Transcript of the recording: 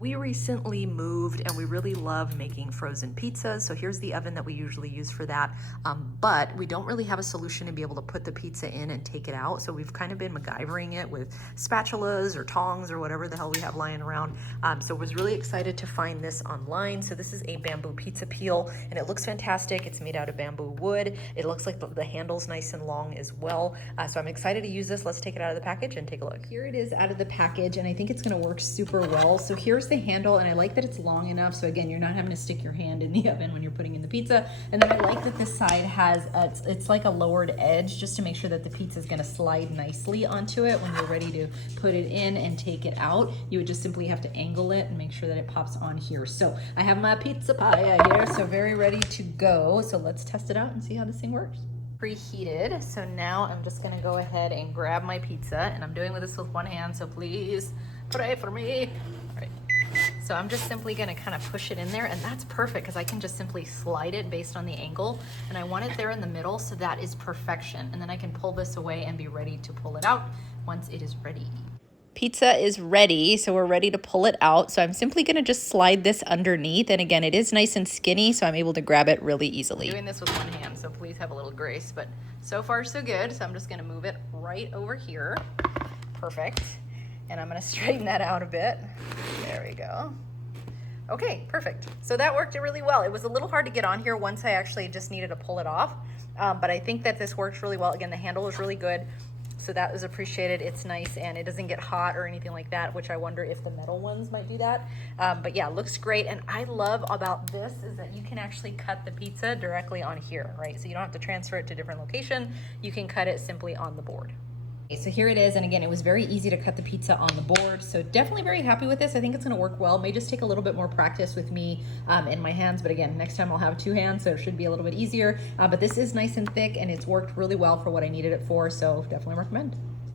We recently moved and we really love making frozen pizzas. So here's the oven that we usually use for that. But we don't really have a solution to be able to put the pizza in and take it out. So we've kind of been MacGyvering it with spatulas or tongs or whatever the hell we have lying around. So I was really excited to find this online. So this is a bamboo pizza peel and it looks fantastic. It's made out of bamboo wood. It looks like the handle's nice and long as well. So I'm excited to use this. Let's take it out of the package and take a look. Here it is out of the package and I think it's gonna work super well. So here's the handle, and I like that it's long enough, so again, you're not having to stick your hand in the oven when you're putting in the pizza. And then I like that this side has it's like a lowered edge, just to make sure that the pizza is going to slide nicely onto it when you're ready to put it in and take it out. You would just simply have to angle it and make sure that it pops on here. So I have my pizza pie here, so very ready to go. So let's test it out and see how this thing works. Preheated, so now I'm just going to go ahead and grab my pizza, and I'm doing this with one hand, so please pray for me. All right. So I'm just simply gonna kind of push it in there, and that's perfect because I can just simply slide it based on the angle, and I want it there in the middle, so that is perfection. And then I can pull this away and be ready to pull it out once it is ready. Pizza is ready, so we're ready to pull it out. So I'm simply gonna just slide this underneath, and again, it is nice and skinny, so I'm able to grab it really easily. I'm doing this with one hand, so please have a little grace, but so far so good. So I'm just gonna move it right over here. Perfect. And I'm gonna straighten that out a bit. There we go. Okay, perfect. So that worked really well. It was a little hard to get on here once I actually just needed to pull it off. But I think that this works really well. Again, the handle is really good, so that was appreciated. It's nice and it doesn't get hot or anything like that, which I wonder if the metal ones might do that. But yeah, looks great. And I love about this is that you can actually cut the pizza directly on here, right? So you don't have to transfer it to a different location. You can cut it simply on the board. So here it is, and again, it was very easy to cut the pizza on the board, so definitely very happy with this. I think it's gonna work well. May just take a little bit more practice with me in my hands, but again, next time I'll have two hands, so it should be a little bit easier. But this is nice and thick, and it's worked really well for what I needed it for, so definitely recommend.